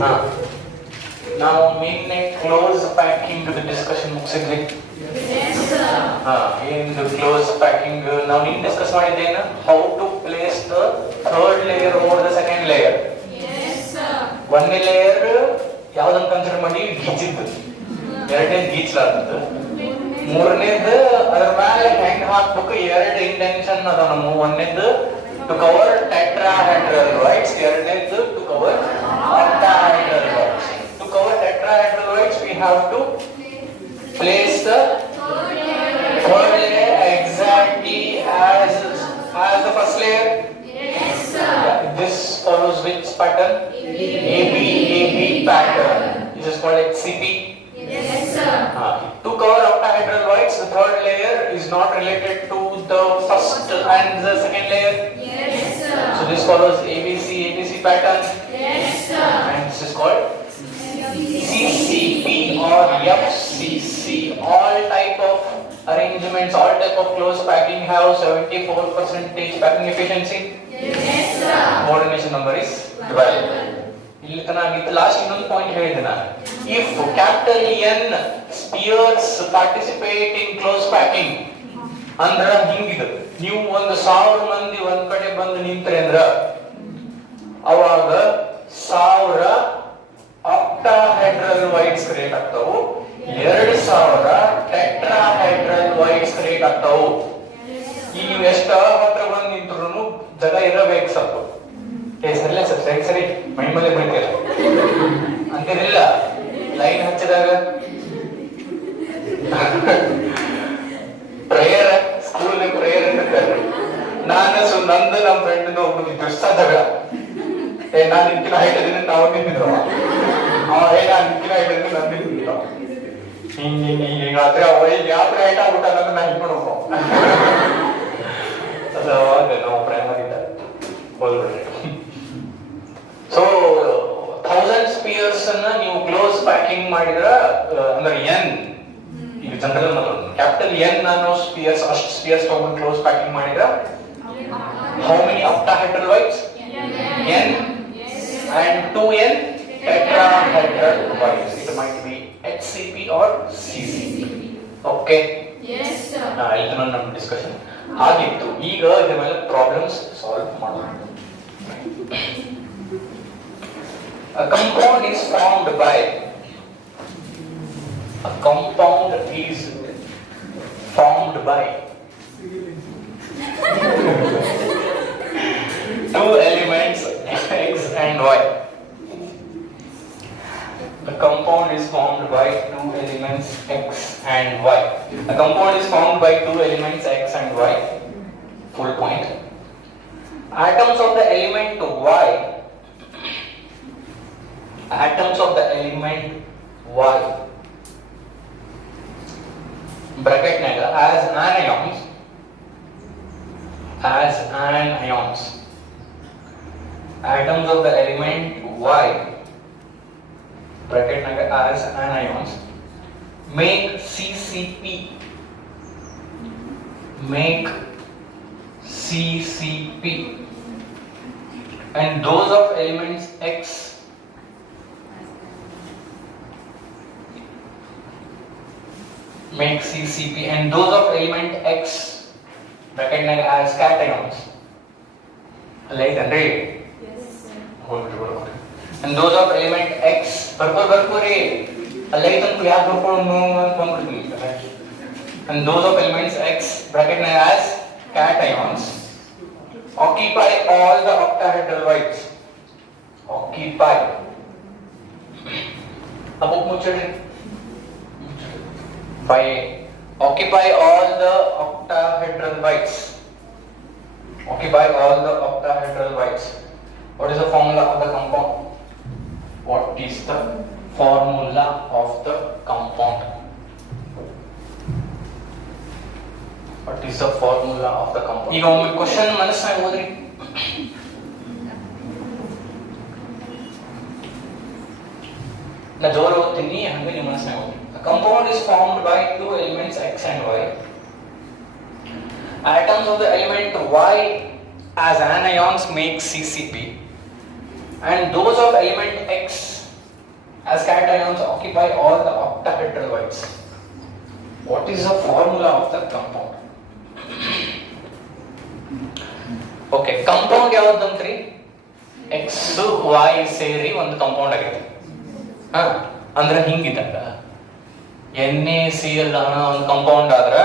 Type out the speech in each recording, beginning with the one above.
ಹಾ ನಾವು ನಿನ್ನೆ ಕ್ಲೋಸ್ ಪ್ಯಾಕಿಂಗ್ ಡಿಸ್ಕಷನ್ ಮುಗಿಸಿದ್ವಿ. ಏನು ಕ್ಲೋಸ್ ಪ್ಯಾಕಿಂಗ್ ನಾವು ನಿನ್ನೆ ಡಿಸ್ಕಸ್ ಮಾಡಿದ್ದೇನು, how to place the third layer over the second layer. ಒಂದನೇ ಲೇಯರ್ ಯಾವ್ದಂತ ಕನ್ಸಿಡರ್ ಮಾಡಿ, ಗೀಚಿದ್ದು. ಎರಡನೇದು ಗೀಚ್ಲಾರ್ದು. ಮೂರನೇದು ಅದ್ರ ಮೇಲೆ ಹೆಂಗ್ ಹಾಕ್ಬೇಕು, ಎರಡು ಇಂಟೆನ್ಷನ್ ಅದ ನಮ್ಮ. ಒಂದೇದು ಟು ಕವರ್ ಟೆಟ್ರಾಹೆಡ್ರಲ್ ರೈಟ್ಸ್, ಎರಡನೇದು to cover octahedral sites. To cover tetrahedral rights, we have to place the third layer exactly as the first layer. Yes, sir. This follows which pattern? AB pattern. This is called HCP. Yes, sir. To cover octahedral rights, the third layer is not related to the first and the second layer. Yes, sir. So this follows ABC pattern. Yes, sir. And this is called CCP or FCC. All type of arrangements, all type of close packing have 74% packing efficiency. Yes, sir. Coordination number is 12. ಇಲ್ಲಿ ತನಕ last ಇನ್ನೊಂದು point ಹೇಳಿದೆ ನಾನು. If capital N spheres participate in close packing, ಅಂದ್ರ ಹಿಂಗಿದೆ, ನೀವು 1000 ಮಂದಿ ಒಂದ್ ಕಡೆ ಬಂದು ನಿಂತ್ರೆ ಅಂದ್ರ ಅವಾಗ 1000 octahedral rights ಕ್ರಿಯೇಟ್ ಆಗ್ತಾವು, 2000 ಟೆಟ್ರಾಹೆಡ್ರಲ್ rights ಕ್ರಿಯೇಟ್ ಆಗ್ತಾವು. ಈಗ ನೀವು ಎಷ್ಟ ಹತ್ರ ಬಂದು ನಿಂತ್ರು ಜಾಗ ಇರಬೇಕು ಸ್ವಲ್ಪ. ಸರಿಲ್ಲ ಸರ್, ಸರಿ ಸರಿ ಮೈ ಮೇಲೆ ಬೀಳ್ತೀರ ಅಂತಿರಲಿಲ್ಲ. ಲೈನ್ ಹಚ್ಚಿದಾಗ ಪ್ರೇಯರ್, ಸ್ಕೂಲ್ ಪ್ರೇಯರ್ ಇರ್ತಾರೆ. ನಾನು ನಂದು ನಮ್ಮ ಫ್ರೆಂಡ್ ಒಬ್ಬ ದುಸ್ತಾದಾಗ ನಾನು ನಿಂತಿನ ಹೈಟ್ ಅದನ್ನ ನಾವು ನಿಂತಿದ್ರು, ನಾನು ನಿಂತಿನ ಹೈಟ್ ಅಂದ್ರೆ ನಾನು ನಿಂತಿದ್ದ ಹಿಂಗಾದ್ರೆ ಅವರಿಗೆ ಯಾವ ಹೈಟ್ ಆಗ್ಬಿಟ್ಟ ಅನ್ನೋದು ನಾ ಹಿಂಗ್ ನೋಡ್ಕೊ. ಅದು ಅವಾಗ ನಾವು ಪ್ರೈಮರಿ ಇದ್ದಾಗ ಹೋಲ್ಬಿಡ್ರಿ. ಸೊ 1000 ಸ್ಪಿಯರ್ಸ್ ಅನ್ನ ನೀವು ಕ್ಲೋಸ್ ಪ್ಯಾಕಿಂಗ್ ಮಾಡಿದ್ರ ಅಂದ್ರೆ ಎನ್, ಈಗ ಜನರಲ್ ಮಾತಾಡೋದು, ಕ್ಯಾಪಿಟಲ್ ಎನ್ ಅನ್ನೋ ಸ್ಪಿಯರ್ಸ್, ಅಷ್ಟು ಸ್ಪಿಯರ್ಸ್ ತಗೊಂಡು ಕ್ಲೋಸ್ ಪ್ಯಾಕಿಂಗ್ ಮಾಡಿದ್ರ how many octahedral rights? N and 2N tetrahedral rights. It might be HCP or CCP. Okay. Yes, sir. ಇದು ನಮ್ಮ ಡಿಸ್ಕಷನ್ ಆಗಿತ್ತು. ಈಗ ಇದರ ಮೇಲೆ ಪ್ರಾಬ್ಲಮ್ಸ್ ಸಾಲ್ವ್ ಮಾಡೋಣ. A compound is formed by two elements X and Y. A compound is formed by two elements X and Y. A compound is formed by two elements X and Y. Full point. Atoms of the element Y. Atoms of the element Y. Bracket naga as anions. Atoms of the element Y, bracket naga as anions, make CCP. And those of elements X make CCP, and those of element X, bracket naga as cations. Like that, right? Yes, sir. And those of element X, ಬರ್ಕೋರಿ ಅಲ್ಲೈತಂತ ಯಾಕೆ ಬರ್ಕೊಂಡು ಬಂದ್ಬಿಡ್ತೀನಿ. And those of elements X, bracket as cations, occupy all the octahedral rights. Occupy. Abuk muchadi. By occupy all the octahedral rights. Occupy all the octahedral rights. What is the formula of the compound? What is the formula of the compound? What is the formula of the compound? ಈಗ ಒಮ್ಮೆ question ಮನಸ್ಸಾಗಿ ಓದ್ರಿ. ನಾ ಜೋರ ಓದ್ತೀನಿ, ಹಂಗೆ ನಿಮ್ಮ ಮನಸ್ಸಾಗಿ ಓದ್ರಿ. A compound is formed by two elements X and Y. Atoms of the element Y as anions make CCP, and those of element X as cations occupy all the octahedral voids. What is the formula of the compound? Okay, compound ಯಾವ್ದಂತ್ರಿ? X Y ಸೇರಿ ಒಂದು compound ಆಗಿದೆ. ಅಂದ್ರೆ ಹಿಂಗಿದ್ದಾಗ NaCl ಅನ್ನೋ ಒಂದು compound ಆದ್ರೆ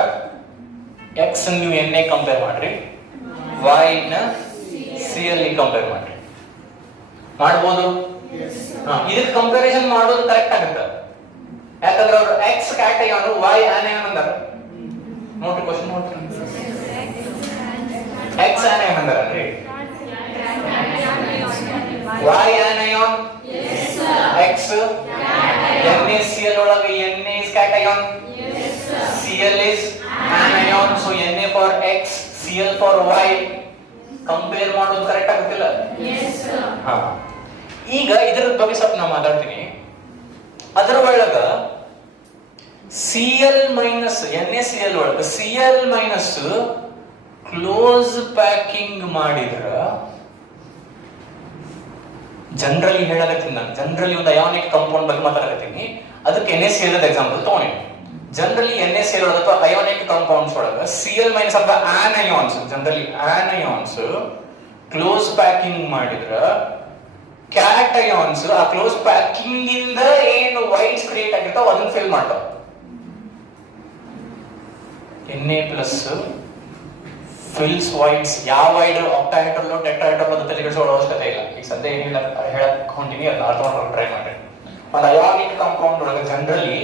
X ನೀವು Na compare ಮಾಡ್ರಿ, Y ನ Cl ಕಂಪೇರ್ ಮಾಡ್ರಿ, ಮಾಡ್ಬೋದು. ಇದಕ್ಕೆ ಕಂಪ್ಯಾರಿಸನ್ ಮಾಡೋದು ಕರೆಕ್ಟ್ ಆಗುತ್ತೆ, ಯಾಕಂದ್ರೆ ಅವರು X ಕ್ಯಾಟಯಾನ್ Y ಆನಯಾನ್ ಅಂದಾರ. ನೋಡ್ರಿ ಕ್ವಶನ್ ನೋಡ್ರಿ, X ಆನಯಾನ್ ಅಂದಾರನ್ರಿ, Y anion, yes sir, X, NaCl ಒಳಗೆ Na is cation, yes sir, Cl is anion, so Na for X, Cl for Y. Compare ಮಾಡೋದು ಕರೆಕ್ಟ್ ಆಗುತ್ತಿಲ್ಲ? yes sir. ಈಗ ಇದರ ಬಗ್ಗೆ ಸ್ವಲ್ಪ ನಾನು ಮಾತಾಡ್ತೀನಿ. ಅದರ ಒಳಗ Cl ಮೈನಸ್ NaCl ಒಳಗ Cl ಮೈನಸ್ ಕ್ಲೋಸ್ ಪ್ಯಾಕಿಂಗ್ ಮಾಡಿದ್ರ, ಜನರಲಿ ಹೇಳಕತ್ತೀನಿ ನಾನು, ಜನರಲಿ ಒಂದು ಅಯಾನಿಕ್ ಕಾಂಪೌಂಡ್ ಬಗ್ಗೆ ಮಾತಾಡಕತ್ತೀನಿ, ಅದಕ್ಕೆ NaCl ಎಕ್ಸಾಂಪಲ್ ತಗೊಂಡಿ. ಜನರಲಿ NaCl ಅಥವಾ ಅಯಾನಿಕ್ ಕಾಂಪೌಂಡ್ಸ್ ಒಳಗ Cl ಮೈನಸ್ ಅಂತ anions, generally anions close packing ಮಾಡಿದ್ರ ಕ್ಯಾಟಯಾನ್ಸ್ ಆ ಕ್ಲೋಸ್ ಪ್ಯಾಕಿಂಗ್ ಇಂದ ಏನು ವೈಡ್ಸ್ ಕ್ರಿಯೇಟ್ ಆಗಿರ್ತಾವ ಅದನ್ನ ಫಿಲ್ ಮಾಡ್ತಾವ. Na plus fills voids. ಯಾವ ವೈಡ್ ಆಕ್ಟಾಹೆಡ್ರಲ್ ಟೆಟ್ರಾಹೆಡ್ರಲ್ ಅದು ತಲೆಗೆಡಿಸೋ ಅವಶ್ಯಕತೆ ಇಲ್ಲ. ಈಗ ಸದ್ಯ ಏನಿಲ್ಲ ಹೇಳಕ್ ಹೊಂಟಿನಿ, ಅದನ್ನ ಅರ್ಥ ಮಾಡ್ಕೊಂಡು ಟ್ರೈ ಮಾಡಿ. ಒಂದು ಅಯಾನಿಕ್ ಕಾಂಪೌಂಡ್ ಒಳಗೆ ಜನರಲಿ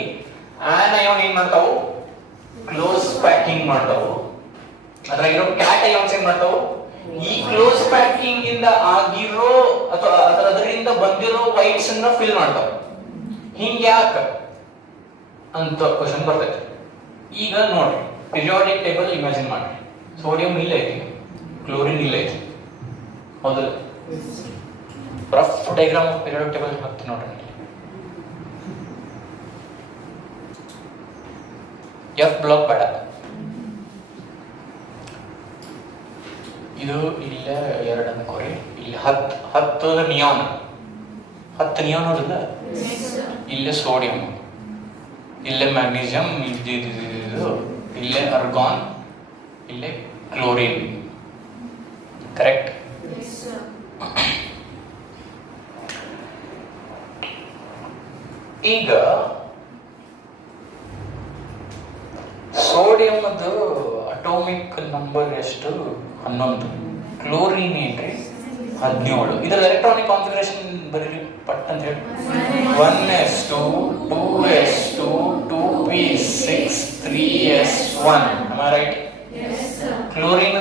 ಆನಯಾನ್ ಏನ್ ಮಾಡ್ತಾವು? ಕ್ಲೋಸ್ ಪ್ಯಾಕಿಂಗ್ ಮಾಡ್ತಾವು. ಅದ್ರಾಗ ಇರೋ ಕ್ಯಾಟಯಾನ್ಸ್ ಏನ್ ಮಾಡ್ತಾವು? ಈ ಕ್ಲೋಸ್ ಪ್ಯಾಕಿಂಗ್ ಇಂದ ಆಗಿರೋ ಅಥವಾ ಅದರಿಂದ ಬಂದಿರೋ ವೈಟ್ಸ್ ಅನ್ನ ಫಿಲ್ ಮಾಡ್ತಾವ. ಹಿಂಗ ಯಾಕ ಅಂತ ಕ್ವಶನ್ ಬರ್ತೈತೆ. ಈಗ ನೋಡ್ರಿ, ಪಿರಿಯಾಡಿಕ್ ಟೇಬಲ್ ಇಮ್ಯಾಜಿನ್ ಮಾಡ್ರಿ. ಸೋಡಿಯಂ ಇಲ್ಲ ಐತಿ, ಕ್ಲೋರಿನ್ ಇಲ್ಲ ಐತಿ, ಹೌದಲ್ಲ? Rough diagram of periodic table ಹಾಕ್ತೀನಿ ನೋಡ್ರಿ. F ಬ್ಲಾಕ್ ಬೇಡ, ಇದು ಇಲ್ಲ 2 ಅನ್ಕೋರಿ, ಇಲ್ಲಿ 10 ನಿಯಾನ್, 10 ನಿಯಾನ್ ನೋಡಿಲ್ಲ, ಇಲ್ಲೇ ಸೋಡಿಯಂ, ಇಲ್ಲೇ ಮ್ಯಾಗ್ನೀಸಿಯಂ, ಇಲ್ಲೇ ಅರ್ಗಾನ್, ಇಲ್ಲೇ ಕ್ಲೋರಿನ್. ಕರೆಕ್ಟ್? ಈಗ ಸೋಡಿಯಂ ಅಟೋಮಿಕ್ ನಂಬರ್ ಎಷ್ಟು? 11. ಕ್ಲೋರಿನ್ ಏನ್ರಿ? 17. ಇದರ ಎಲೆಕ್ಟ್ರಾನಿಕ್ ಕಾನ್ಫಿಗರೇಷನ್ ಬರೀರಿ ಪಟ್ ಅಂತ ಹೇಳಿ. 1s2 2s2 2p6 3s1. am I right? Yes sir. Chlorine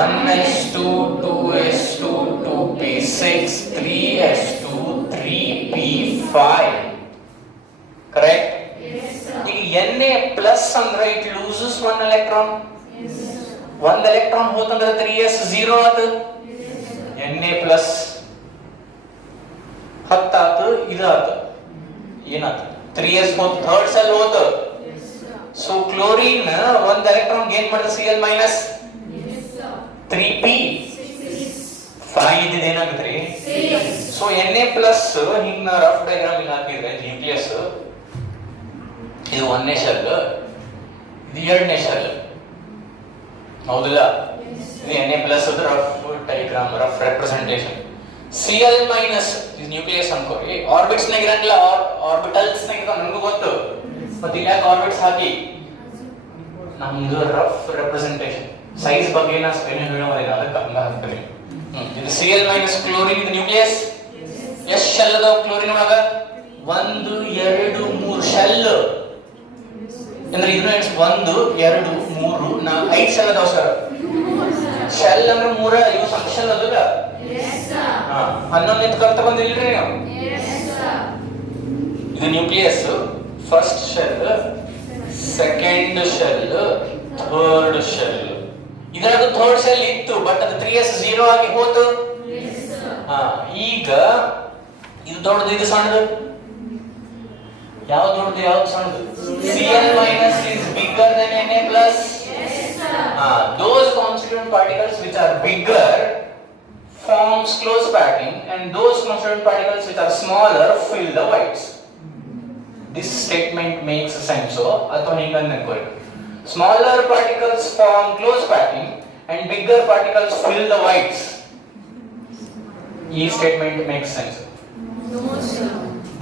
1s2 2s2 2p6 3s2 3p5. Correct? ಈಗ Na ಪ್ಲಸ್ ಅಂದ್ರೆ ಇಟ್ ಲೂಸಸ್ 1 electron. ಒಂದು ಎಲೆಕ್ಟ್ರಾನ್ ಹೋತಂದ್ರೆ 3s 0 ಆತು. Na ಪ್ಲಸ್ 10 ಆತು, ಇದು ಆತು, ಏನಾತು? 3s ಹೋತ, ಥರ್ಡ್ ಸೆಲ್ ಹೋತ. ಸೊ ಕ್ಲೋರಿನ್ ಒಂದು ಎಲೆಕ್ಟ್ರಾನ್ ಗೇನ್ ಮಾಡಿದ್ರೆ Cl ಮೈನಸ್ 3p 5 ಇದ್ದಿದ್ದು ಏನಾಗುತ್ತೆ? ಸೊ Na ಪ್ಲಸ್ ಹಿಂಗ ರಫ್ ಡಯಾಗ್ರಾಮ್ ಇಲ್ಲಿ ಹಾಕಿದ್ರೆ ನ್ಯೂಕ್ಲಿಯಸ್, ಇದು 1ನೇ ಶೆಲ್, ಇದು 2ನೇ ಶೆಲ್, ಹೌದಿಲ್ಲ? ಇದು Na ಪ್ಲಸ್ ಅದು rough diagram, rough representation. Cl minus ಇದು ನ್ಯೂಕ್ಲಿಯಸ್ ಅನ್ಕೋರಿ, ಆರ್ಬಿಟ್ಸ್ ನಾಗ ಇರಂಗಿಲ್ಲ, ಆರ್ಬಿಟಲ್ಸ್ ನಾಗ ಇರ್ತಾವ, ನಮಗೂ ಗೊತ್ತು. ಮತ್ತೆ ಇಲ್ಲಿ ಯಾಕೆ ಆರ್ಬಿಟ್ಸ್ ಹಾಕಿ? ನಮ್ದು ರಫ್ ರೆಪ್ರೆಸೆಂಟೇಷನ್, ಸೈಜ್ ಬಗ್ಗೆ ಏನು ಹೇಳೋದಿಲ್ಲ, ಅದಕ್ಕೆ ಹಂಗ ಹಾಕ್ತೀವಿ. ಇದು Cl ಮೈನಸ್ ಕ್ಲೋರಿನ್, ಇದು ನ್ಯೂಕ್ಲಿಯಸ್. ಎಷ್ಟು ಶೆಲ್ ಅದಾವ ಕ್ಲೋರಿನ್ ಒಳಗ? 1 2 3 ಶೆಲ್. ಅಂದ್ರೆ ಇದು 1 2 3 4 5 ಶೆಲ್ ಅದಾವ ಸರ್. ಶೆಲ್ ಅಂದ್ರೆ 3, ಇವು ಫಂಕ್ಷನ್ ಅದಲ್ಲ? 11 ನಿಂತ್ಕೊಂತ ಬಂದಿಲ್ರಿ ನಾವು? ಇದು nucleus, first shell, second shell, third shell. ಇದ್ರಾಗ ಥರ್ಡ್ ಶೆಲ್ ಇತ್ತು, ಬಟ್ ಅದು 3s 0 ಆಗಿ ಹೋತು. ಈಗ ಇದು ದೊಡ್ಡದು, ಇದು ಸಣ್ಣದು. ಯಾವ್ದು ದೊಡ್ಡದು, ಯಾವ್ದು ಸಣ್ಣದು? Cl minus is bigger than Na plus. Those constituent particles which are bigger forms close packing and those constituent particles which are smaller fill the voids. This statement makes sense. So ಅಥವಾ ಹಿಂಗಂತ ಅನ್ಕೊಳ್ಳಿ. Smaller particles form close packing and bigger particles fill the voids. ಈ statement makes sense. No, sir.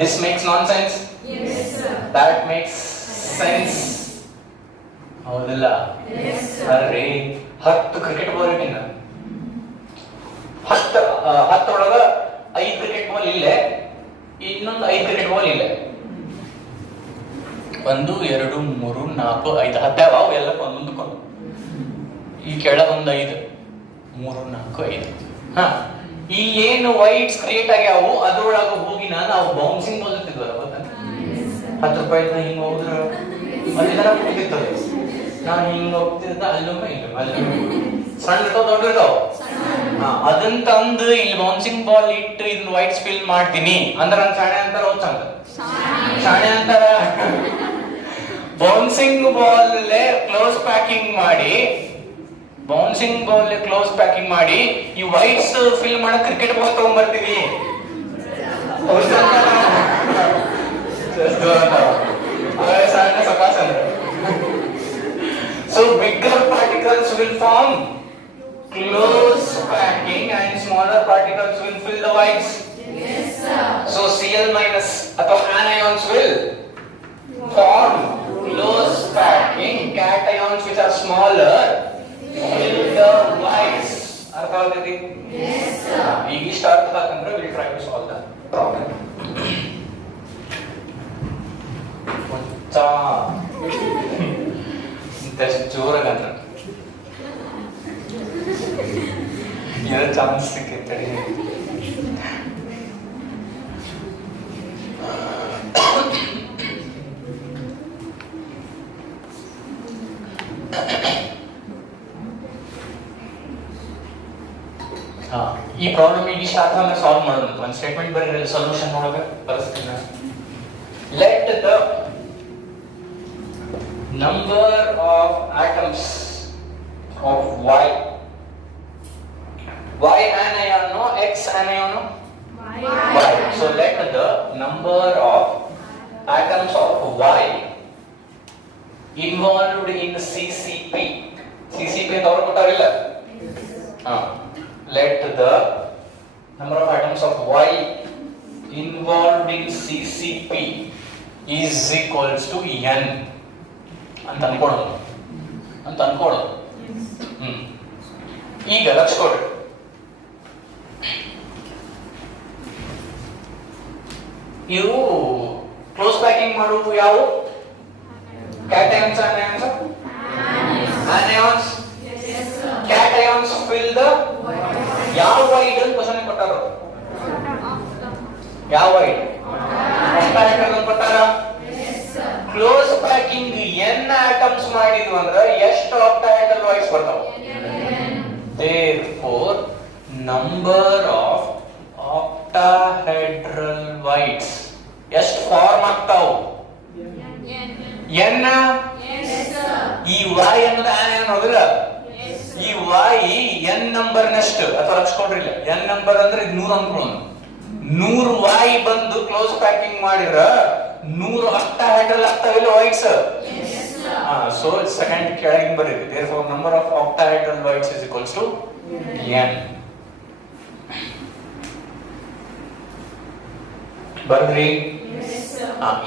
This makes nonsense. Yes, sir. That makes sense. ಹೌದಲ್ಲ? Yes, sir. ಅಲ್ರಿ 10 cricket ball ಇಟ್ಟಿನ 10 ಒಳಗ 5 cricket ball ಇಲ್ಲೇ ಇನ್ನೊಂದು 5 cricket ball ಇಲ್ಲೇ 1 2 3 4 5 10 ಅವು ಎಲ್ಲ ಮುಂದಕ್ಕೊಂದು ಈ ಕೆಳಗೊಂದು 5 3 4 5 ಹಾ ಈ ಏನು ವೈಟ್ಸ್ ಕ್ರಿಯೇಟ್ ಆಗ್ಯಾವು ಅದ್ರೊಳಗ ಹೋಗಿನ ನಾವು ಬೌನ್ಸಿಂಗ್ ಬಾಲ್ ಇಟ್ಟಿದ್ವಲ್ಲ ಗೊತ್ತಾ ₹10 ಹಿಂಗ ಹೋದ್ರ ಅಲ್ಲಿ ಜನ ಬಿಟ್ಟಿರ್ತದೆ ನಾನು ಹಿಂಗ ಹೋಗ್ತಿದ್ದ ಅಲ್ಲೊಮ್ಮೆ ಅಲ್ಲೊಮ್ಮೆ ಸಣ್ಣ ಇರ್ತಾವ ದೊಡ್ಡ ಇರ್ತಾವ ಅದನ್ನ ತಂದು ಇಲ್ಲಿ ಬೌನ್ಸಿಂಗ್ ಬಾಲ್ ಇಟ್ಟು ಇದನ್ನ ವೈಟ್ಸ್ ಫಿಲ್ ಮಾಡ್ತೀನಿ ಅಂದ್ರೆ ನಾನು ಶಾಣೆ ಅಂತಾರ ಅವ್ರು ಚಂದ ಶಾಣೆ ಅಂತಾರ ಬೌನ್ಸಿಂಗ್ ಬಾಲ್ ಕ್ಲೋಸ್ ಪ್ಯಾಕಿಂಗ್ ಮಾಡಿ ಈ ವೈಟ್ಸ್ ಫಿಲ್ ಮಾಡೋ ಕ್ರಿಕೆಟ್ ಬಾಲ್ ತಗೊಂಡ್ಬರ್ತೀವಿ ಸಣ್ಣ ಸಕಾಸ ಅಂದ್ರೆ so bigger particles will form close packing and smaller particles will fill the voids. Yes, sir. So Cl minus ಅಥವಾ anions will form close packing cations which are smaller fill the voids. ಅರ್ಥ ಆಗ್ತೈತಿ? Yes, sir. ಈಗ ಇಷ್ಟ ಅರ್ಥ ಆತಂದ್ರೆ we'll try to solve the problem. ಇಂತಷ್ಟು ಜೋರಾಗಂದ್ರ ಏನೋ chance ಸಿಕ್ಕೈತೆ ಈ problem ಈಗ ಇಷ್ಟ ಆದ್ಮೇಲೆ ಸಾಲ್ವ್ ಮಾಡೋದು ಒಂದು ಸ್ಟೇಟ್ಮೆಂಟ್ ಬರೀ ಸೊಲ್ಯೂಷನ್ ಒಳಗೆ ಬರೆಸ್ತೀನಿ let the number of atoms of Y anion no X anion no Y. So let the number of atoms of Y involved in CCP ಅಂತ ಅವರು ಕೊಟ್ಟಾರಿಲ್ಲ let the number of atoms of Y involved in CCP is equals to N ಅಂತ ಅನ್ಕೊಳ್ಳೋದು ಈಗ ಲಕ್ಷ ಕೊಡ್ರಿ ಇವು close packing ಮಾಡುವು ಯಾವ cations ಅನಾಯಾನ್ಸ್ ಅನಾಯಾನ್ಸ್ cations fill the ಯಾವ wide ಅಂತ question ಕೊಟ್ಟಾರ ಯಾವ ವೈಡ್ ಕೊಟ್ಟಾರ ಕ್ಲೋಸ್ ಪ್ಯಾಕಿಂಗ್ n ಆಟಮ್ಸ್ ಮಾಡಿದ್ವು ಅಂದ್ರೆ ಎಷ್ಟು ಆಕ್ಟಾಹೆಡ್ರಲ್ ವಾಯ್ಸ್ ಬರ್ತಾವ therefore number of octahedral voids ಎಷ್ಟು ಫಾರ್ಮ್ ಆಗ್ತಾವ n ಈ y ಅನ್ನೋದು ಆನ್ ಹೋಗಿಲ್ಲ ಈ y n ನಂಬರ್ ನಷ್ಟು ಅಥವಾ ಹಚ್ಕೊಂಡ್ರಿಲ್ಲ n ನಂಬರ್ ಅಂದ್ರೆ 100 ಅನ್ಕೊಳ್ಳೋಣ 100 y ಬಂದು ಕ್ಲೋಸ್ ಪ್ಯಾಕಿಂಗ್ ಮಾಡಿದ್ರ 100 octahedral ಆಗ್ತಾವಿಲ್ಲ voids so second ಕೆಳಗಿನ ಬರೀರಿ therefore number of octahedral voids is equals to n ಬರ್ದ್ರಿ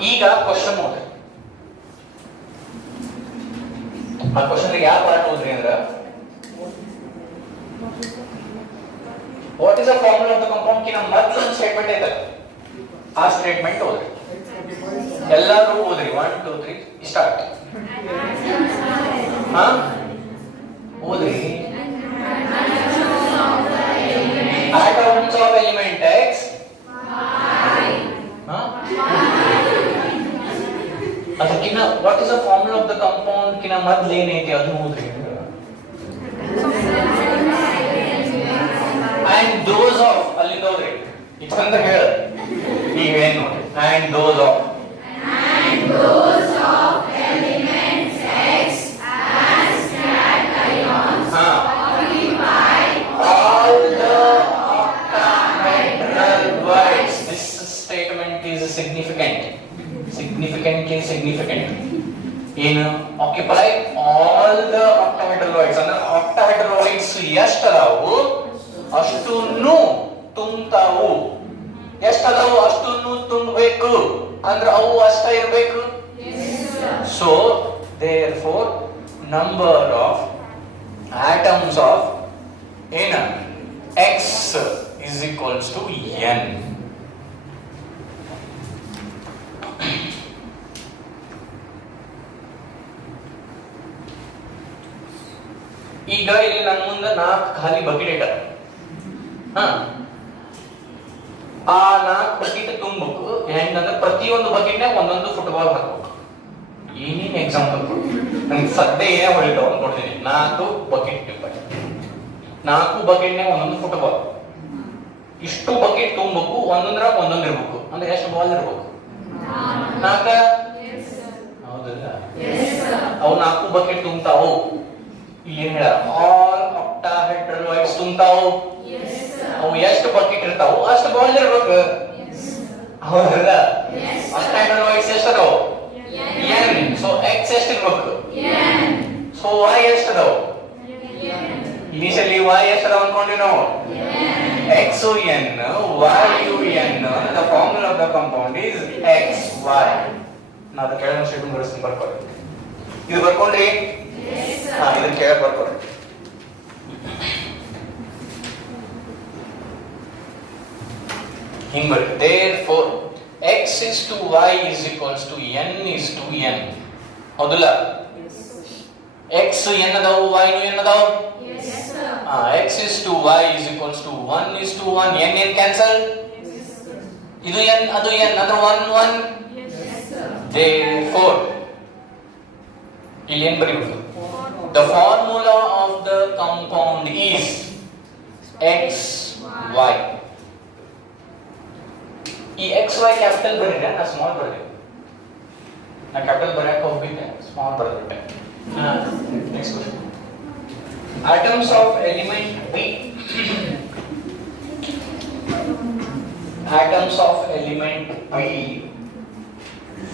ಈಗ ಕ್ವಶನ್ ನೋಡಿ ಆ ಕ್ವಶನ್ ಯಾವ ಪಾರ್ಟ್ ಓದ್ರಿ ಅಂದ್ರ what is the formula of the compound ಕಿನ ಮೊದಲ ಸ್ಟೇಟ್ಮೆಂಟ್ ಐತಲ್ಲ ಆ ಸ್ಟೇಟ್ಮೆಂಟ್ ಓದ್ರಿ ಎಲ್ಲರೂ ಓದ್ರಿ 1 2 3 ಸ್ಟಾರ್ಟ್ ಓದ್ರಿ atoms of element X ಅದಕ್ಕಿನ್ನ what is the formula of the compound ಕಿನ ಮೊದಲು ಏನೈತಿ ಅದನ್ನ ಓದ್ರಿ and those of ಅಲ್ಲಿಂದ ಓದ್ರಿ ಇಟ್ಕೊಂಡ ಹೇಳ ನೀವು ಏನು ನೋಡಿ and those of elements X as cations all the is significant. Significant is significant. In occupy all the octahedraloids. ಅಂದ್ರೆ octahedraloids ಎಷ್ಟು ಅದಾವು ಅಷ್ಟನ್ನು ತುಂಬತಾವು. ಎಷ್ಟು ಅದಾವು ಅಷ್ಟನ್ನು ತುಂಬಬೇಕು. ಅಂದ್ರೆ ಅವು ಅಷ್ಟ ಇರಬೇಕು. So therefore number of atoms of in X is equals to N. ಈಗ ಇಲ್ಲಿ ನನ್ನ ಮುಂದೆ 4 ಖಾಲಿ ಬಕೆಟ್ ಇಟ್ಟಾರ. ಆ 4 ಬಕೆಟ್ ತುಂಬಬೇಕು. ಹೆಂಗಂದ್ರೆ ಪ್ರತಿಯೊಂದು ಬಕೆಟ್ನಾಗ ಒಂದೊಂದು ಫುಟ್ಬಾಲ್ ಹಾಕ್ಬೇಕು. ಏನೇನು ಎಕ್ಸಾಂಪಲ್ ಕೊಡ್ತೀನಿ ನನಗೆ ಸದ್ಯ ಏನೇ ಹೊಳಿತಾವ ಅಂತ ಕೊಡ್ತೀನಿ. 4 ಬಕೆಟ್ ಇಟ್ಟಾರೆ. 4 ಬಕೆಟ್ನಾಗ ಒಂದೊಂದು ಫುಟ್ಬಾಲ್. ಇಷ್ಟು ಬಕೆಟ್ ತುಂಬಬೇಕು. ಒಂದೊಂದ್ರಾಗ ಒಂದೊಂದು ಇರ್ಬೇಕು. ಅಂದ್ರೆ ಎಷ್ಟು ಬಾಲ್ ಇರ್ಬೇಕು? 4. ಹೌದಲ್ಲ? ಅವು 4 ಬಕೆಟ್ ತುಂಬತಾವು. ಏನ್ ಹೇಳ ಆಲ್ octahedraloids ತುಂಬತಾವು. ಅವು ಎಷ್ಟು ಬಕೆಟ್ ಇರ್ತಾವು ಅಷ್ಟು ಬಾಲ್ ಇರ್ಬೇಕು. ಹೌದಲ್ಲ? octahedraloids ಎಷ್ಟು ಅದಾವು? N. So X ಎಷ್ಟು ಇರ್ಬೇಕು? So Y ಎಷ್ಟು ಅದಾವು? ಇನಿಷಿಯಲಿ Y ಎಷ್ಟು ಅದಾವ ಅನ್ಕೊಂಡ್ವಿ ನಾವು? X N Y N. The formula of the compound is XY. ನಾನು ಅದು ಕೆಳಗೆ ಸ್ಟೇಟ್ಮೆಂಟ್ ಬರೆಸ್ತೀನಿ, ಬರ್ಕೊಳ್ಳಿ. ಇದು ಬರ್ಕೊಂಡ್ರಿ? ಇದನ್ನ ಕೆಳಗೆ ಬರ್ಕೊಳ್ಳಿ. ಹಿಂಗ್ ಬರ್ರಿ. Therefore X is to Y is equals to N is to N. ಹೌದಲ್ಲ? X N ಅದಾವು, Y ನು N ಅದಾವು. X is to Y is equals to 1 is to 1. N cancel. ಇದು N ಅದು N ಅಂದ್ರೆ 1 1. Therefore ಇಲ್ಲಿ ಏನ್ ಬರೀಬೇಕು? The formula of the compound is XY. ಈ XY ಕ್ಯಾಪಿಟಲ್ ಬರೀರೆ, ನಾ ಸ್ಮಾಲ್ ಬರೆದೆ. ನಾ ಕ್ಯಾಪಿಟಲ್ ಬರೆಯಕ್ಕೆ ಹೋಗ್ಬಿಟ್ಟೆ, ಸ್ಮಾಲ್ ಬರೆದ್ಬಿಟ್ಟೆ. Next question. Atoms of element B. Atoms of element B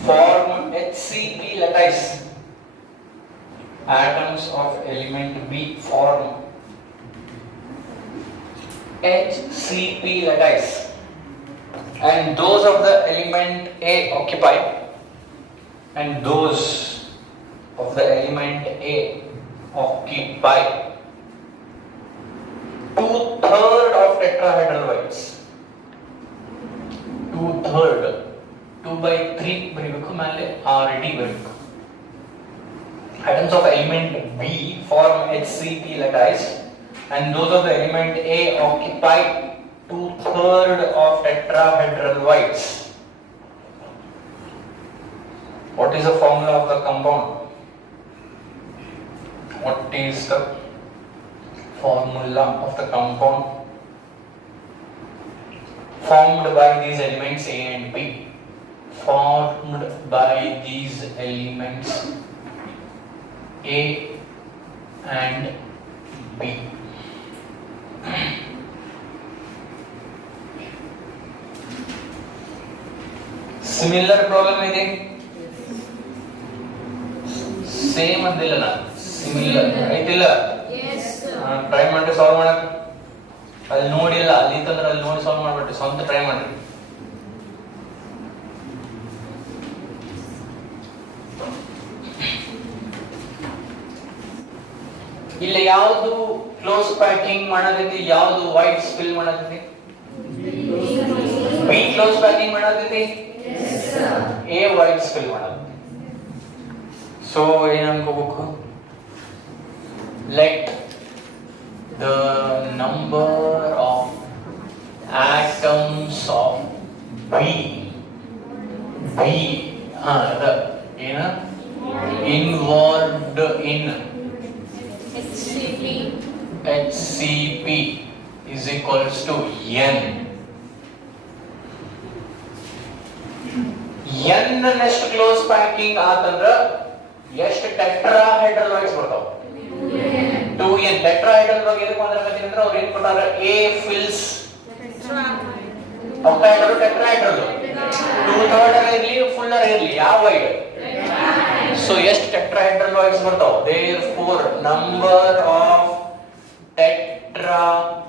form HCP lattice. Atoms of element B form HCP lattice, and those of the element A occupy, and those of the element A occupy 2/3 of tetrahedraloids. 2/3 2/3 ಬರೀಬೇಕು, ಮೇಲೆ RD ಬರೀಬೇಕು. Atoms of element B form HCP lattice, and those of the element A occupy 2/3 of tetrahedraloids. What is the formula of the compound? What is the formula of the compound formed by these elements A and B? Formed by these elements A and B. Similar problem ಇದೆ. Same ಅಂದಿಲ್ಲ ನಾನು, similar ಐತಿಲ್ಲ. Try ಮಾಡಿ solve ಮಾಡಕ್. ಅಲ್ಲಿ ನೋಡಿಲ್ಲ, ಅಲ್ಲಿ ಇತ್ತಂದ್ರೆ ಅಲ್ಲಿ ನೋಡಿ ಸಾಲ್ವ್ ಮಾಡ್ಬಿಟ್ಟು ಸ್ವಂತ ಟ್ರೈ ಮಾಡ್ರಿ. ಇಲ್ಲಿ ಯಾವುದು ಕ್ಲೋಸ್ ಪ್ಯಾಕಿಂಗ್ ಮಾಡೋದೈತಿ, ಯಾವುದು ವೈಟ್ ಸ್ಪಿಲ್ ಮಾಡೋದೈತಿ? ಬಿ ಕ್ಲೋಸ್ ಪ್ಯಾಕಿಂಗ್ ಮಾಡೋದೈತಿ, ಎ ವೈಟ್ ಸ್ಪಿಲ್ ಮಾಡೋದು. ಸೊ ಏನ್ ಅನ್ಕೋಬೇಕು? Let the number of atoms of B ಏನ involved in HCP is equals to N. N next close packing ಆತಂದ್ರ ಎಷ್ಟು ಟೆಟ್ರಾಹೈಡ್ರಲಾಯ್ಡ್ಸ್ ಬರ್ತಾವ? 2N. ಟೆಟ್ರಾಹೈಡ್ರಲ್ ಬಗ್ಗೆ ಎದಕ್ಕೆ ಮಾತಾಡ್ಕತ್ತೀನಿ ಅಂದ್ರೆ ಅವ್ರು ಏನ್ ಕೊಟ್ಟಾರ? A fills octahedral ಟೆಟ್ರಾಹೈಡ್ರಲ್ 2 ಇರಲಿ ಯಾವ ವೈಡ್ ಸೊ ಎಷ್ಟು ಟೆಟ್ರಾಹೆಡ್ರಲ್ ವೈಡ್ಸ್ ಬರ್ತಾವ therefore number of tetrahedral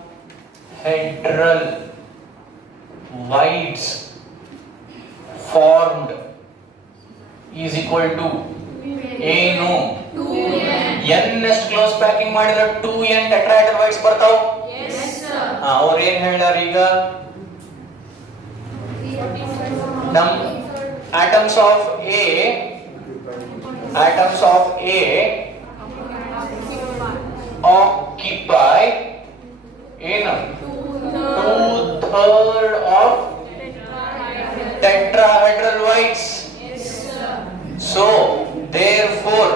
wides formed is equal to ಏನು n ಎಷ್ಟು ಕ್ಲೋಸ್ ಪ್ಯಾಕಿಂಗ್ ಮಾಡಿದ್ರೆ 2n ಟೆಟ್ರಾಹೆಡ್ರಲ್ ವೈಡ್ಸ್ ಬರ್ತಾವ ಅವ್ರು ಏನ್ ಹೇಳ್ಯಾರ ಈಗ ನಮ್ atoms of A occupy ಏನು 2/3 of tetrahedral wides. So therefore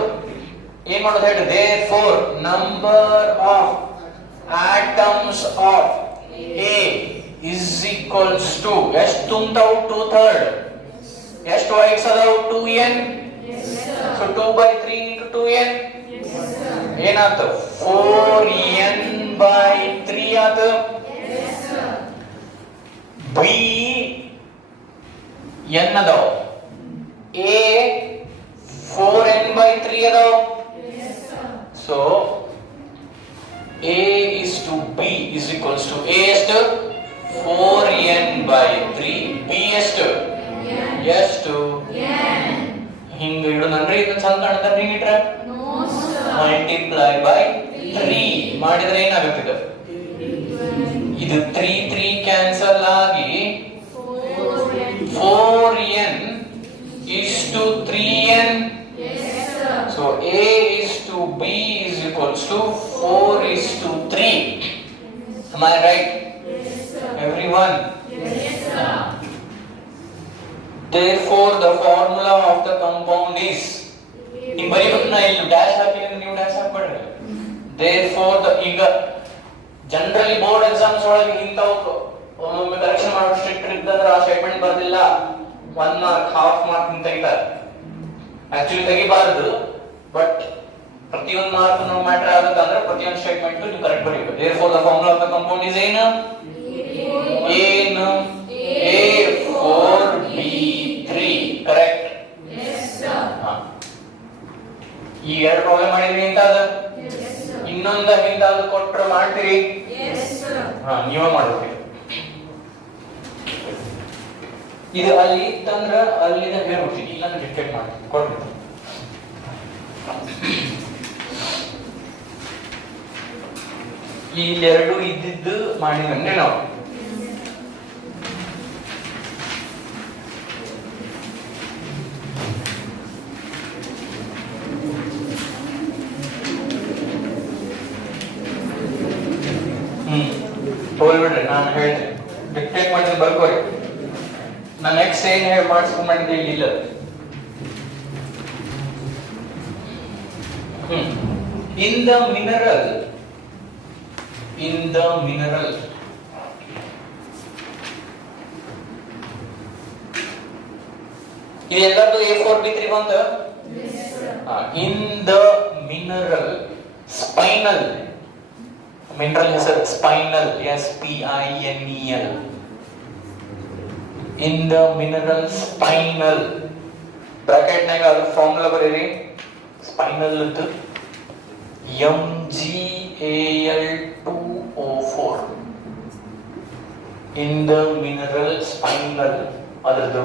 ಏನ್ ಮಾಡೋದು ಹೇಳಿ therefore number of atoms of A is equals to ಎಷ್ಟು ತುಂಬ್ತಾವು 2/3 ಎಷ್ಟು ವೈಡ್ಸ್ ಅದಾವು 2n so 2/3 into 2n ಏನಾಯ್ತು 4n/3 ಆಯ್ತು B n ಅದಾವ A 4n/3 ಅದಾವ so A is to B is equals to A ಎಷ್ಟು 4n/3 B ಎಷ್ಟು ಎಷ್ಟು ಹಿಂಗ ಇಡೋಣನ್ರಿ ಇದನ್ನ ಚಂದ ಕಾಣ್ತಾರ ಹಿಂಗ ಇಟ್ರ ಮಲ್ಟಿಪ್ಲೈ ಬೈ 3 ಮಾಡಿದ್ರೆ ಏನಾಗುತ್ತೆ ಇದು 3 ಕ್ಯಾನ್ಸಲ್ ಆಗಿ 4n is to 3n so A is to B is equals to 4 is to 3 am I right everyone therefore the formula of the compound is in ಬರಿಬೇಕು ಇಲ್ಲಿ ಡ್ಯಾಶ್ ಹಾಕಿದ್ರೆ ನೀವು ಡ್ಯಾಶ್ ಹಾಕ್ಬೇಡ್ರಿ therefore the ಈಗ generally board exams ಒಳಗೆ ಇಂಥವು ಒಮ್ಮೊಮ್ಮೆ correction ಮಾಡೋ strict ಇದ್ದಂದ್ರೆ ಆ ಸ್ಟೇಟ್ಮೆಂಟ್ ಬರ್ದಿಲ್ಲ 1 ಮಾರ್ಕ್ ಹಾಫ್ ಮಾರ್ಕ್ ಅಂತ ತೆಗಿತಾರೆ ಆಕ್ಚುಲಿ ತೆಗಿಬಾರದು ಬಟ್ ಪ್ರತಿಯೊಂದು ಮಾರ್ಕ್ ನೋ ಮ್ಯಾಟರ್ ಆಗುತ್ತೆ ಅಂದ್ರೆ ಪ್ರತಿಯೊಂದು ಸ್ಟೇಟ್ಮೆಂಟ್ ನೀವು ಕರೆಕ್ಟ್ ಬರೀಬೇಕು therefore the formula of the compound is ಏನು A4B3 ಕರೆಕ್ಟ್ ಈ ಎರಡು ಪ್ರಾಬ್ಲಮ್ ಮಾಡಿದ್ರಿ ಇಂತಾದ ಇನ್ನೊಂದ ಇಂತಾದ ಕೊಟ್ರೆ ಮಾಡ್ತೀರಿ ನೀವೇ ಮಾಡ್ತೀರಿ ಇದು ಅಲ್ಲಿ ಇತ್ತಂದ್ರ ಅಲ್ಲಿಂದ ಹೇಳ್ಬಿಡ್ತೀನಿ ಇಲ್ಲ ಡಿಟೆಕ್ಟ್ ಮಾಡ್ತೀನಿ ಕೊಡ್ಬಿಡ್ತೀನಿ ಇಲ್ಲೆರಡು ಇದ್ದಿದ್ದು ಮಾಡಿದಂದ್ರೆ ನಾವು ಹೋಗ್ಬಿಡ್ರಿ ನಾನು ಹೇಳಿದೆ ಡಿಕ್ಟೇಟ್ ಮಾಡಿದ್ರೆ ಬರ್ಕೋರಿ ನಾನು ನೆಕ್ಸ್ಟ್ ಏನ್ ಹೇಳಿ ಮಾಡಿಸ್ಕೊಂಡ್ ಮಾಡಿದ್ದೆ ಇಲ್ಲ in the mineral ಇದೆಲ್ಲರದು A4B3 ಬಂತ in the mineral spinal mineral ಹೆಸರು spinal SPINEL in the mineral spinal bracket ನಾಗ ಅದು ಫಾರ್ಮುಲಾ ಬರೀರಿ ಸ್ಪೈನಲ್ ಇದ್ದು MgAl2O4 in the mineral spinal ಅದರದ್ದು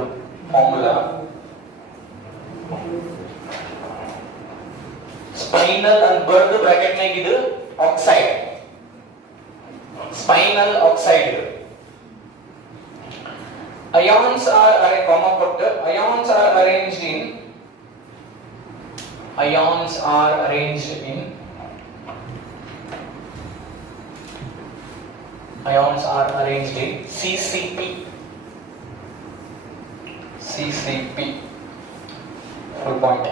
ಫಾರ್ಮುಲಾ ಸ್ಪೈನಲ್ ಅಂತ ಬರೆದು ಬ್ರಾಕೆಟ್ ನಾಗ ಇದು oxide spinal oxide ions are comma put ions are arranged in CCP full point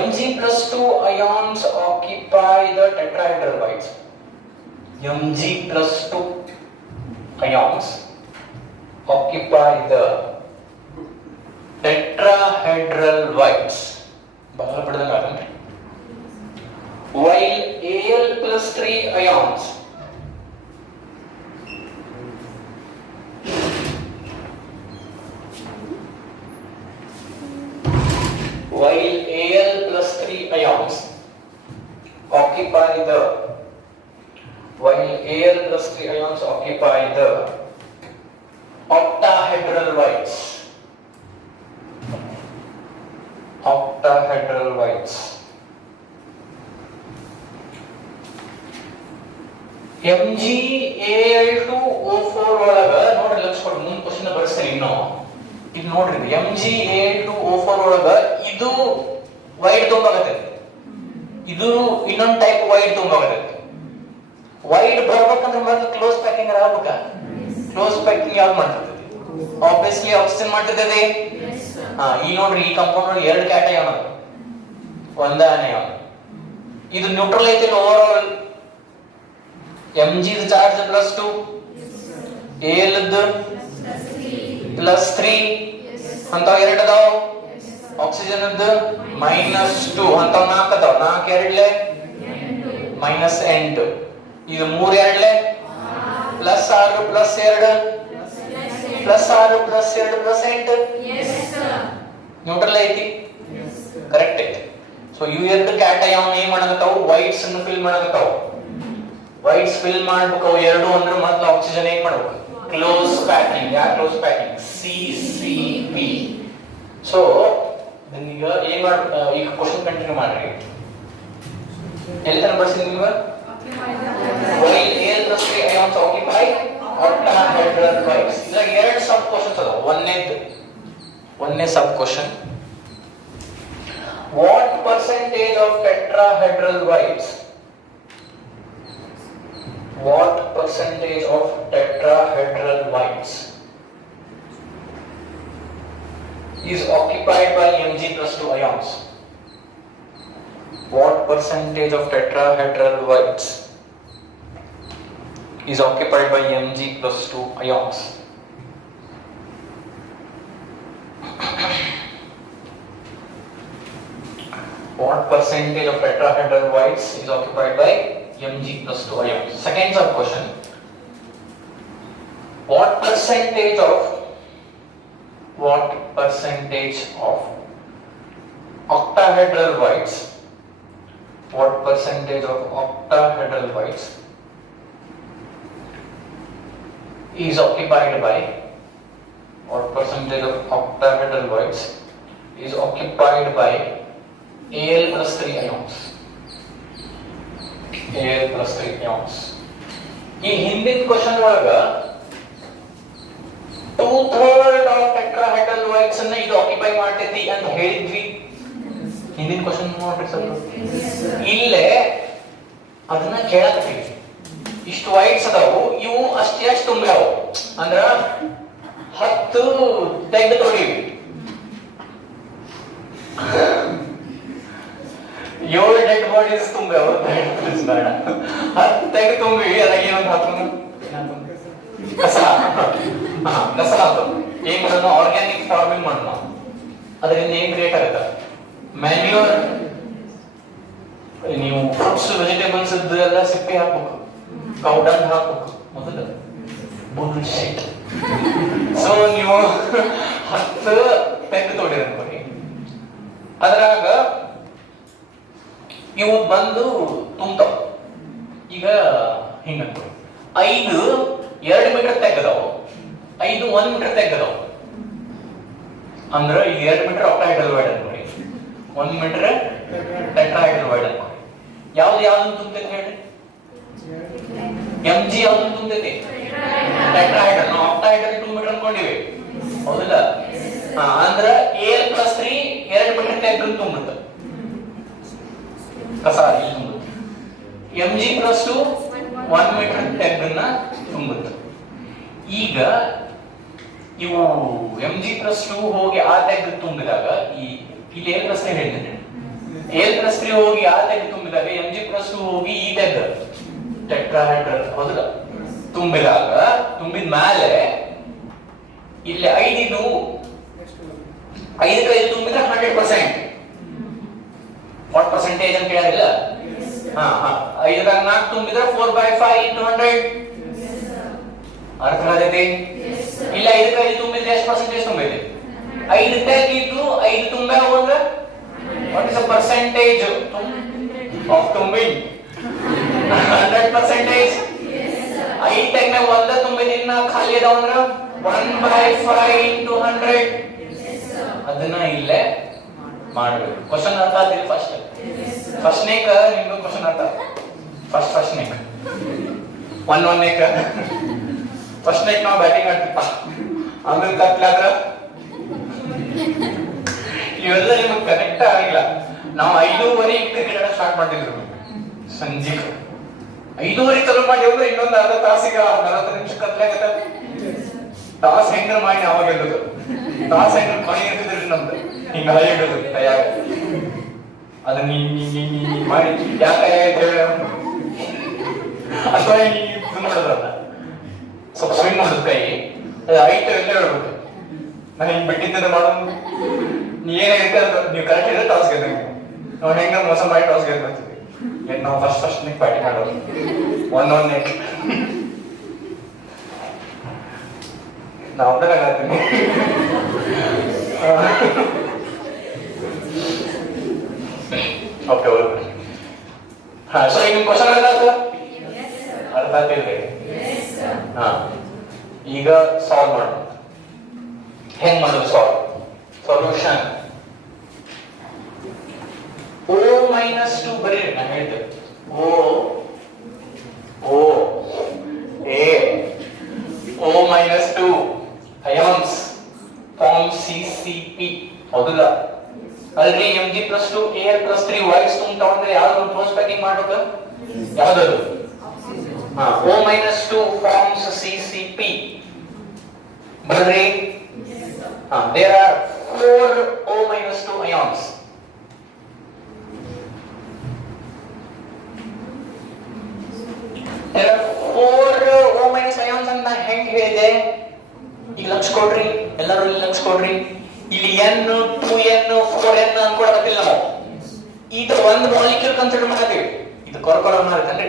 Mg plus 2 ions occupy the tetrahedral wides Mg plus 2 ions occupy the tetrahedral wides. While Al plus 3 ions occupy the while Al plus 3 ions occupy the octahedral voids. Octahedral voids. MgAl2O4 ಒಳಗ ನೋಡ್ರಿ ಲಕ್ಷ ಕೊಡಿ ಮುಂದೆ question ಬರ್ಸ್ತೀನಿ ಇನ್ನು ಈಗ ನೋಡ್ರಿ MgAl2O4 ಒಳಗ ಇದು wide ತುಂಬಾಗತ್ತೆ ಇದು ಇನ್ನೊಂದು ಟೈಪ್ ವೈಡ್ ತುಂಬಾಗತ್ತೆ ವೈಡ್ ಬರ್ಬೇಕಂದ್ರೆ ಮೊದಲು ಕ್ಲೋಸ್ ಪ್ಯಾಕಿಂಗ್ ಆಗ್ಬೇಕಾ ಕ್ಲೋಸ್ ಪ್ಯಾಕಿಂಗ್ ಯಾವ್ದು ಮಾಡ್ತಿರ್ತದೆ ಆಬ್ವಿಯಸ್ಲಿ ಆಕ್ಸಿಜನ್ ಮಾಡ್ತಿರ್ತದೆ ಈ ನೋಡ್ರಿ ಈ ಕಾಂಪೌಂಡ್ ಎರಡು ಕ್ಯಾಟಯಾನ್ ಒಂದ ಅನಿಯಾನ್ ಇದು ನ್ಯೂಟ್ರಲ್ ಐತಿ over all Mg the charge +2 Al the +3 ಅಂತ ಎರಡು ಅದಾವ ಆಕ್ಸಿಜನ್ ದ -2 ಅಂತ ನಾಲ್ಕು ಅದಾವ ನಾಲ್ಕು ಎರಡ್ಲೆ -8 ಇದು 3 ಎರಡ್ಲೆ +6 +2 +6 +2 +8 ನ್ಯೂಟ್ರಲ್ ಐತಿ ಕರೆಕ್ಟ್ ಐತಿ ಸೊ ಇವು ಎರಡು ಕ್ಯಾಟಯಾನ್ ಏನ್ ಮಾಡಕತ್ತಾವು ವೈಟ್ಸ್ ಅನ್ನು ಫಿಲ್ ಮಾಡಕತ್ತಾವು ವೈಟ್ಸ್ ಫಿಲ್ ಮಾಡ್ಬೇಕು ಅವು ಎರಡು ಅಂದ್ರೆ ಮೊದಲು ಆಕ್ಸಿಜನ್ ಏನ್ ಮಾಡ್ಬೇಕು ಕ್ಲೋಸ್ ಪ್ಯಾಕಿಂಗ್ ಯಾ ಕ್ಲೋಸ್ ಪ್ಯಾಕಿಂಗ್ CCP ಸೊ ಈಗ ಏನ್ ಮಾಡ ಈಗ ಕ್ವಶನ್ ಕಂಟಿನ್ಯೂ ಮಾಡ್ರಿ ಎಲ್ಲಿ ತನಕ ಬರ್ಸಿದ್ವಿ ನೀವು while Al plus 3 ions occupy octahedral voids ಇದಾಗ ಎರಡು ಸಬ್ ಕ್ವಶನ್ಸ್ ಅದಾವ ಒಂದನೇ sub question what percentage of tetrahedral voids what percentage of tetrahedral voids is occupied by Mg plus 2 ions what percentage of tetrahedral voids is occupied by Mg plus 2 ions what percentage of tetrahedral voids is occupied by Mg plus 2 ions second sub question what percentage of octahedral voids what percentage of octahedral voids is occupied by what percentage of octahedral voids is occupied by Al plus 3 ions Al plus 3 ions ಈ ಹಿಂದಿನ question ಒಳಗ 2/3 of tetrahedral voids ಅನ್ನ ಇದು occupy ಮಾಡ್ತೈತಿ ಅಂತ ಹೇಳಿದ್ವಿ ಹಿಂದಿನ question ನೋಡ್ರಿ ಸ್ವಲ್ಪ ಇಲ್ಲೇ ಅದನ್ನ ಕೇಳಕತ್ತೀವಿ ಇಷ್ಟು ವೈಟ್ಸ್ ಅದಾವು ಇವು ಅಷ್ಟೇ ತುಂಬ್ಯಾವು ಅಂದ್ರ 10 ತೆಗೆದು ತೊಡಿವಿ 7 ಡೆಡ್ ಬಾಡೀಸ್ ತುಂಬ್ಯಾವು ತೆಗೆದು ತುಂಬಿ ಅದಾಗ ಏನಂತ ಕಸ ಕಸ ಅದು ಏನ್ ಮಾಡೋಣ ಆರ್ಗ್ಯಾನಿಕ್ ಫಾರ್ಮಿಂಗ್ ಮಾಡೋಣ ಅದರಿಂದ ಏನ್ ಕ್ರಿಯೇಟ್ ಆಗುತ್ತೆ ಮ್ಯಾನ್ಯೂರ್ ನೀವು ಫ್ರೂಟ್ಸ್ ವೆಜಿಟೇಬಲ್ಸ್ ಎಲ್ಲ ಸಿಪ್ಪೆ ಹಾಕ್ಬೇಕು ಕೌಡಂಗ್ ಹಾಕ್ಬೇಕು ಮೊದಲು ಬುಲ್ಶಿಟ್ ಸೊ ನೀವು 10 ತೆಗೆದು ತೊಡಿರಿ ಅನ್ಕೊಳ್ಳಿ ಅದ್ರಾಗ ಇವು ಬಂದು ತುಂಬ್ತಾವ ಈಗ ಹಿಂಗ 5 2 ಮೀಟರ್ ತೆಗೆದವು 5 1 ಮೀಟರ್ ತೆಗೆದವು ಅಂದ್ರ ಈಗ 2 ಮೀಟರ್ ಆಕ್ಟಾಹೆಡ್ರಲ್ ವಾಯ್ಡ್ ಅನ್ಕೊಳ್ಳಿ 1 ಮೀಟರ್ ಟೆಟ್ರಾಹೆಡ್ರಲ್ ವಾಯ್ಡ್ ಅನ್ಕೊಳ್ಳಿ ಯಾವ್ದು ತುಂಬತೈತಿ ಹೇಳಿ Mg ಯಾವ್ದು ತುಂಬತೈತಿ ಟೆಟ್ರಾಹೆಡ್ರಲ್ ನಾವು ಆಕ್ಟಾಹೆಡ್ರಲ್ 2 ಮೀಟರ್ ಅನ್ಕೊಂಡಿವಿ ಹೌದಲ್ಲ ಅಂದ್ರ Al plus 3 2 ಮೀಟರ್ ತೆಗೆದು ತುಂಬುತ್ತೆ ಕಸ ಇಲ್ಲಿ ತುಂಬುತ್ತೆ Mg plus 2 1 ಮೀಟರ್ ತೆಗೆದನ್ನ ತುಂಬುತ್ತೆ ಈಗ ಇವು Mg plus 2 ಹೋಗಿ ಆ ತೆಗೆದು ತುಂಬಿದಾಗ ಇಲ್ಲಿ Al plus 3 ಹೇಳಿದ್ದೇನೆ Al plus 3 ಹೋಗಿ ಆ ತೆಗೆದು ತುಂಬಿದಾಗ Mg plus 2 ಹೋಗಿ ಈ ತೆಗೆದು ಟೆಟ್ರಾಹೆಡ್ರಲ್ ಹೌದಲ್ಲ ತುಂಬಿದ ಮೇಲೆ ಇಲ್ಲಿ 5 5 ತುಂಬಿದ್ರೆ 100% ವಾಟ್ ಪರ್ಸೆಂಟೇಜ್ ಅಂತ ಕೇಳಿಲ್ಲ 5ದಾಗ 4 ತುಂಬಿದ್ರೆ 4/5 into 100 ಅರ್ಥ ಆಗೈತಿ ಇಲ್ಲ 5ಕ್ಕೆ 5 ತುಂಬಿದ್ರೆ ಎಷ್ಟು ಪರ್ಸೆಂಟೇಜ್ ತುಂಬೈತಿ 5 ತೆಗಿದ್ದು 5 ತುಂಬ್ಯಾವ ಅಂದ್ರೆ what is the percentage of ತುಂಬಿಂಗ್ 100%. ಐದು ತೆಗ್ನೆ ಒಂದ ತುಂಬಿದಿನ ಖಾಲಿ ಅದಾವ ಅಂದ್ರ 1/5 into 100. ಅದನ್ನ ಇಲ್ಲೇ ಮಾಡ್ಬೇಕು. ಕ್ವಶನ್ ಅರ್ಥ ಆದಿಲ್ಲ ಫಸ್ಟ್ ನೇಕ ನಿಮ್ದು ಕ್ವಶನ್ ಅರ್ಥ ಫಸ್ಟ್ ನೇಕ ಒನ್ ನೇಕ ಫಸ್ಟ್ ನೇಕ್ ನಾವು ಬ್ಯಾಟಿಂಗ್ ಆಡ್ತಿಪ್ಪ, ಆಮೇಲೆ ಕಟ್ಲಾದ್ರ ಇವೆಲ್ಲ ನಿಮಗೆ ಕನೆಕ್ಟ್ ಆಗಿಲ್ಲ. ನಾವು 5:30 ಕ್ರಿಕೆಟ್ ಆಡ ಸ್ಟಾರ್ಟ್ ಮಾಡಿದ್ರು ಸಂಜೆ 5:30 ಚಾಲೂ ಮಾಡಿ ಹೋದ್ರೆ ಇನ್ನೊಂದು ಅರ್ಧ ತಾಸಿಗ 40 ನಿಮಿಷ ಕತ್ಲಾಗತ್ತ. ಟಾಸ್ ಹೆಂಗ್ರ ಮಾಡಿ ಅವಾಗ ಹೇಳುದು, ಟಾಸ್ ಹೆಂಗ್ರ ಕೊನೆ ಇರ್ತಿದ್ರಿ ನಮ್ದು ಹಿಂಗ ಹೈ ಇಡೋದು ಕೈಯಾಗ. ಅದನ್ನ ನೀ ಮಾಡಿ ಯಾಕೆ ಹೇಳ ಅಥವಾ ಇದು ಮಾಡೋದಲ್ಲ, ಸ್ವಲ್ಪ ಸ್ವಿಂಗ್ ಮಾಡೋದು ಕೈ ಐಟು ಎಲ್ಲ ಹೇಳ್ಬೇಕು. ನಾ ಹಿಂಗ್ ಬಿಟ್ಟಿದ್ದ ಮಾಡೋದು, ನೀ ಏನಾಗೈತೆ ಅದು ನೀವು ಕರೆಕ್ಟ್ ಇದ್ರೆ ಟಾಸ್ ಗೆದ್ದ. ನಾವು ಹೆಂಗ ಮೋಸ ಮಾಡಿ ಟಾಸ್ ಗೆದ್ದು ಬರ್ತೀವಿ. ನಾವು ಫಸ್ಟ್ ನಿಕ್ ಬ್ಯಾಟಿಂಗ್ ಆಡೋದು ಒಂದೊಂದು ನೆಕ್ ನಾವು ಆಗ್ತೀನಿ. ಓಕೆ ಹಾ, ಸೊ ಈಗ ಕ್ವಶನ್ ಅರ್ಥ ಆಯ್ತು? ಅರ್ಥ ಆಗ್ತಿಲ್ರಿ? ಹಾ, ಈಗ ಸಾಲ್ವ್ ಮಾಡೋಣ. ಹೆಂಗ್ ಮಾಡೋದು ಸಾಲ್ವ್? ಸೊಲ್ಯೂಷನ್ O-2 ಬರೀರಿ. ನಾನು ಹೇಳಿದ್ದೆ O-2 ions form CCP. ಹೌದಲ್ಲ? ಅಲ್ರಿ Mg+2 Al+3 ವಾಯ್ಸ್ ತಗೊಂಡ್ರೆ ಯಾವ್ದು ಕ್ಲೋಸ್ ಪ್ಯಾಕಿಂಗ್ ಮಾಡ್ಬೇಕು? ಯಾವ್ದದು? ಹಾ, O-2 forms CCP. ಬರ್ರಿ. ಹಾ, there are 4 O-2 ions. There are 4 O- ions ಅಂತ ಹೆಂಗ್ ಹೇಳಿದೆ? ಈಗ ಲಕ್ಷ ಕೊಡ್ರಿ, ಎಲ್ಲರೂ ಇಲ್ಲಿ ಲಕ್ಷ ಕೊಡ್ರಿ. ಇಲ್ಲಿ N 2N 4N ಅನ್ಕೊಡಕತ್ತಿಲ್ಲ ನಾವು. ಇದು ಒಂದು ಮಾಲಿಕ್ಯೂಲ್ ಕನ್ಸಿಡರ್ ಮಾಡತೀವಿ. ಇದು ಕೊರಕೊರ ಅನ್ನೋದನ್ರಿ.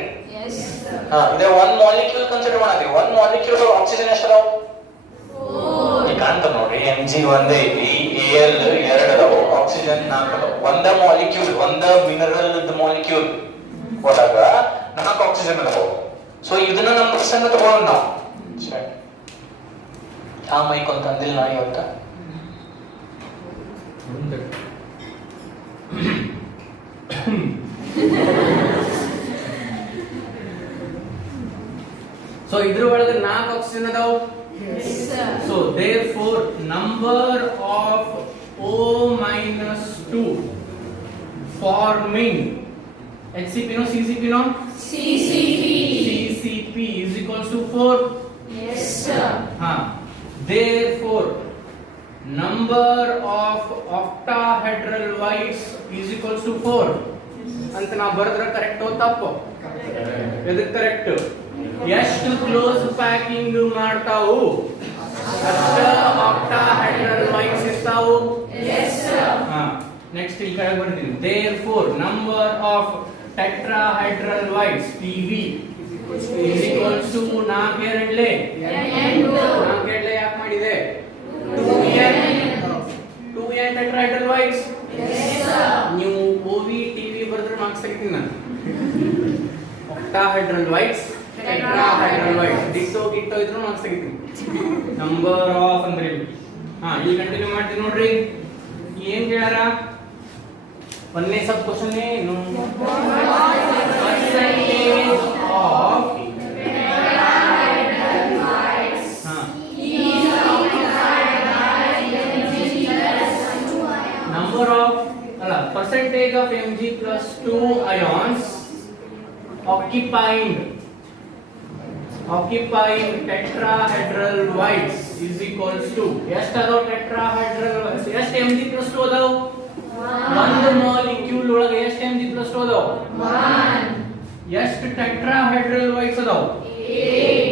ಹಾ, ಇದು ಒಂದು ಮಾಲಿಕ್ಯೂಲ್ ಕನ್ಸಿಡರ್ ಮಾಡತೀವಿ. ಒಂದು ಮಾಲಿಕ್ಯೂಲ್ ಆಕ್ಸಿಜನ್ ಎಷ್ಟು ಅದಾವ? ಈಗ ಕಾಣ್ತ ನೋಡ್ರಿ, Mg ಒಂದೇ ಐತಿ, Al 2 ಅದಾವ, ಆಕ್ಸಿಜನ್ 4 ಅದಾವ. ಒಂದ ಮಾಲಿಕ್ಯೂಲ್, ಒಂದ ಮಿನರಲ್ ಮಾಲಿಕ್ಯೂಲ್ ಒಳಗ 4 ಆಕ್ಸಿಜನ್ ಅದಾವ. ಸೊ ಇದನ್ನ ನಮ್ಮ ಪ್ರಸಂಗ ತಗೊಂಡ್ ನಾವು ಆ ಮೈಕ್ ಅಂತ ಅಂದಿಲ್ಲ ನಾ ಇವತ್ತ. ಸೊ ಇದ್ರ ಒಳಗೆ 4 ಆಕ್ಸಿಜನ್ ಅದಾವ. So therefore number of O-2 forming HCP no CCP no CCP is equals to 4. Therefore number of octahedral whites is equals to 4 ಅಂತ ನಾವು ಬರೆದ್ರೆ ಕರೆಕ್ಟ್ ತಪ್ಪು? ಎದಕ್ಕೆ ಕರೆಕ್ಟ್? ಎಷ್ಟು ಕ್ಲೋಸ್ ಪ್ಯಾಕಿಂಗ್ ಮಾಡ್ತಾವು ಅಷ್ಟ ಆಕ್ಟಾಹೆಡ್ರಲ್ ವೈಟ್ಸ್ ಇರ್ತಾವು. ನೆಕ್ಸ್ಟ್ ಈ ಕಡೆ ಬರ್ತೀನಿ. therefore number of tetrahedral whites PV is equals to 4 ಎರಡ್ಲೆ 4 ಎರಡ್ಲೆ ಯಾಕೆ ಮಾಡಿದೆ? 2n tetrahedral whites. ನೀವು OV TV ಬರೆದ್ರೆ ಮಾರ್ಕ್ಸ್ ತೆಗಿತೀನಿ ನಾನು. octahedral whites, tetrahedral whites, ditto ಇದ್ರು ಮಾರ್ಕ್ಸ್ ತೆಗಿತೀನಿ. ನಂಬರ್ ಆಫ್ ಅಂದ್ರೆ ಇಲ್ಲಿ ಕಂಟಿನ್ಯೂ ಮಾಡ್ತೀನಿ ನೋಡ್ರಿ. ಏನ್ ಕೇಳಾರ? ಒಂದನೇ ಸಬ್ ಕ್ವಶನ್ ಏನು? Percentage of number of percentage of Mg+2 ions occupying tetrahedral whites is equals to ಎಷ್ಟು ಅದಾವ tetrahedral whites? ಎಷ್ಟು Mg+2 ಅದಾವ? ಒಂದು ಮಾಲಿಕ್ಯೂಲ್ ಒಳಗೆ ಎಷ್ಟು Mg+2 ಅದಾವ? 1. ಎಷ್ಟು tetrahedral whites ಅದಾವ? 8.